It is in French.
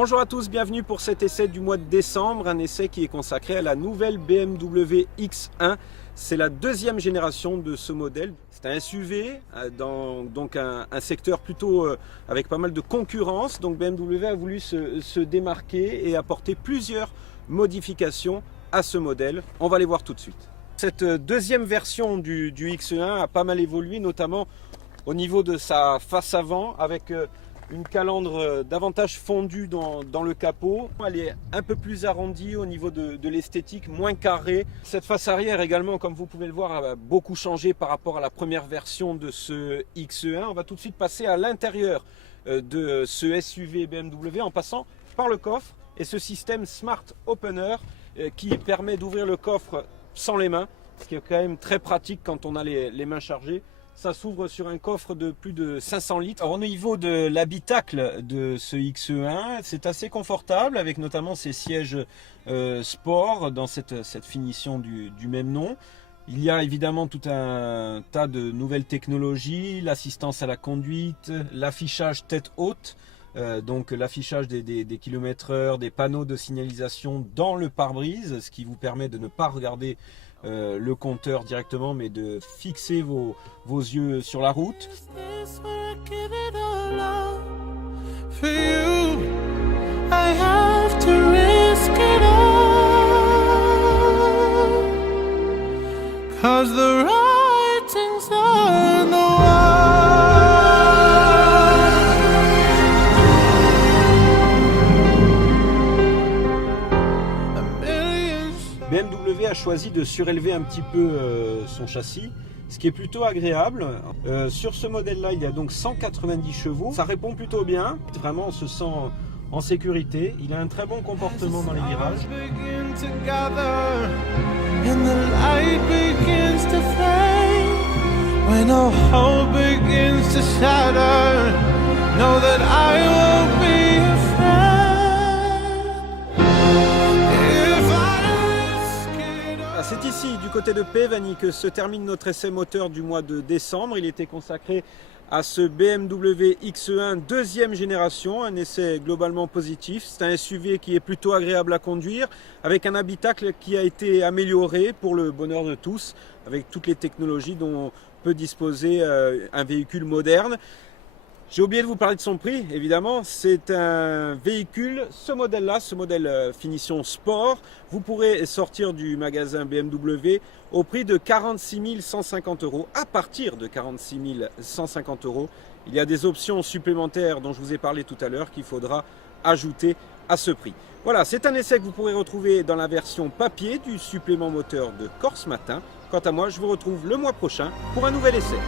Bonjour à tous, bienvenue pour cet essai du mois de décembre, un essai qui est consacré à la nouvelle BMW X1. C'est la deuxième génération de ce modèle. C'est un SUV, donc un secteur plutôt avec pas mal de concurrence. Donc BMW a voulu se démarquer et apporter plusieurs modifications à ce modèle. On va les voir tout de suite. Cette deuxième version du X1 a pas mal évolué, notamment au niveau de sa face avant, avec une calandre davantage fondue dans le capot. Elle est un peu plus arrondie au niveau de l'esthétique, moins carrée. Cette face arrière également, comme vous pouvez le voir, a beaucoup changé par rapport à la première version de ce X1. On va tout de suite passer à l'intérieur de ce SUV BMW en passant par le coffre et ce système Smart Opener qui permet d'ouvrir le coffre sans les mains, ce qui est quand même très pratique quand on a les mains chargées. Ça s'ouvre sur un coffre de plus de 500 litres. Alors, au niveau de l'habitacle de ce X1, c'est assez confortable avec notamment ces sièges sport dans cette finition du même nom. Il y a évidemment tout un tas de nouvelles technologies, l'assistance à la conduite, l'affichage tête haute, donc l'affichage des kilomètres/heure, des panneaux de signalisation dans le pare-brise, ce qui vous permet de ne pas regarder le compteur directement, mais de fixer vos yeux sur la route. BMW a choisi de surélever un petit peu son châssis, ce qui est plutôt agréable. Sur ce modèle-là, il y a donc 190 chevaux. Ça répond plutôt bien. Vraiment, on se sent en sécurité. Il a un très bon comportement dans les virages. C'est ici, du côté de Pévany, que se termine notre essai moteur du mois de décembre. Il était consacré à ce BMW X1 deuxième génération, un essai globalement positif. C'est un SUV qui est plutôt agréable à conduire, avec un habitacle qui a été amélioré pour le bonheur de tous, avec toutes les technologies dont peut disposer un véhicule moderne. J'ai oublié de vous parler de son prix, évidemment. C'est un véhicule, ce modèle-là, ce modèle finition sport, vous pourrez sortir du magasin BMW au prix de 46 150 €, à partir de 46 150 €. Il y a des options supplémentaires dont je vous ai parlé tout à l'heure qu'il faudra ajouter à ce prix. Voilà, c'est un essai que vous pourrez retrouver dans la version papier du supplément moteur de Corse Matin. Quant à moi, je vous retrouve le mois prochain pour un nouvel essai.